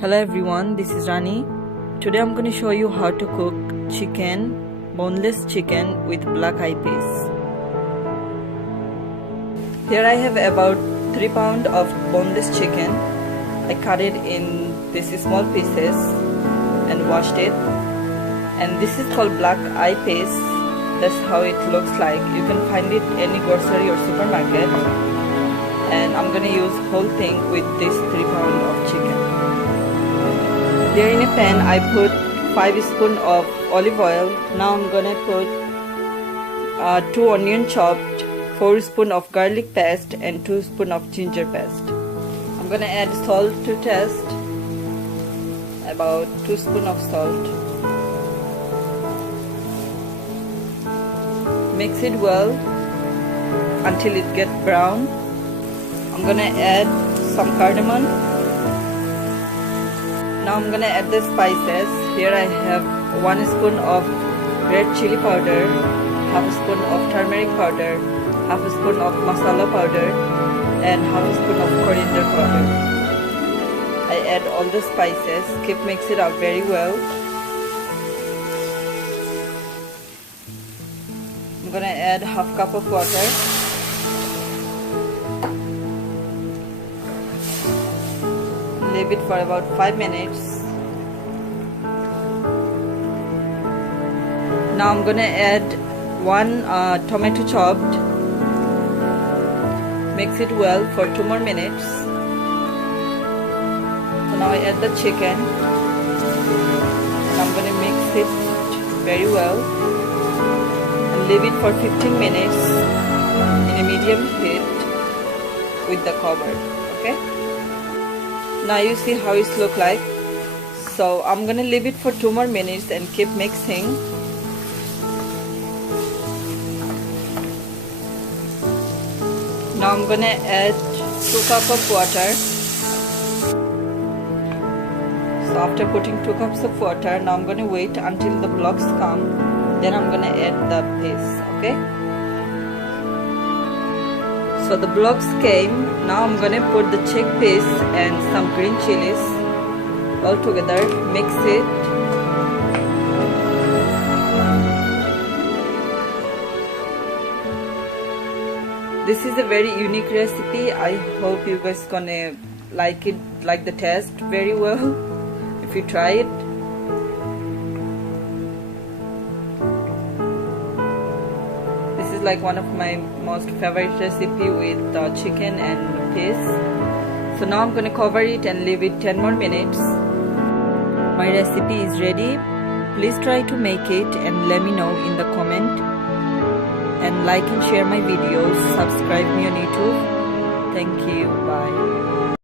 Hello everyone, this is Rani. Today I'm going to show you how to cook boneless chicken with black eye peas. Here I have about 3 pounds of boneless chicken. I cut it in these small pieces and washed it. And this is called black eye peas. That's how it looks like. You can find it any grocery or supermarket. And I'm going to use whole thing with this 3 pounds of chicken. Here in a pan I put 5 spoons of olive oil. Now I'm gonna put 2 onion chopped, 4 spoons of garlic paste and 2 spoons of ginger paste. I'm gonna add salt to taste, about 2 spoons of salt. Mix it well until it gets brown. I'm gonna add some cardamom. Now I'm gonna add the spices. Here I have 1 spoon of red chili powder, half a spoon of turmeric powder, half a spoon of masala powder, and half a spoon of coriander powder. I add all the spices. Keep mix it up very well. I'm gonna add half cup of water. Leave it for about 5 minutes. Now I'm gonna add 1 tomato chopped. Mix it well for 2 more minutes. So now I add the chicken. And I'm gonna mix it very well and leave it for 15 minutes in a medium heat with the cover. Okay? Now you see how it looks like. So I'm gonna leave it for 2 more minutes and keep mixing. Now I'm gonna add 2 cups of water. So after putting 2 cups of water, now I'm gonna wait until the blocks come. Then I'm gonna add the peas. Okay? So the blocks came. Now I'm gonna put the chickpeas and some green chilies all together. Mix it. This is a very unique recipe. I hope you guys gonna like it, like the taste very well if you try it. This is like one of my most favorite recipe with chicken and peas. So now I'm gonna cover it and leave it 10 more minutes. My recipe is ready. Please try to make it and let me know in the comment. And like and share my videos. Subscribe me on YouTube. Thank you. Bye.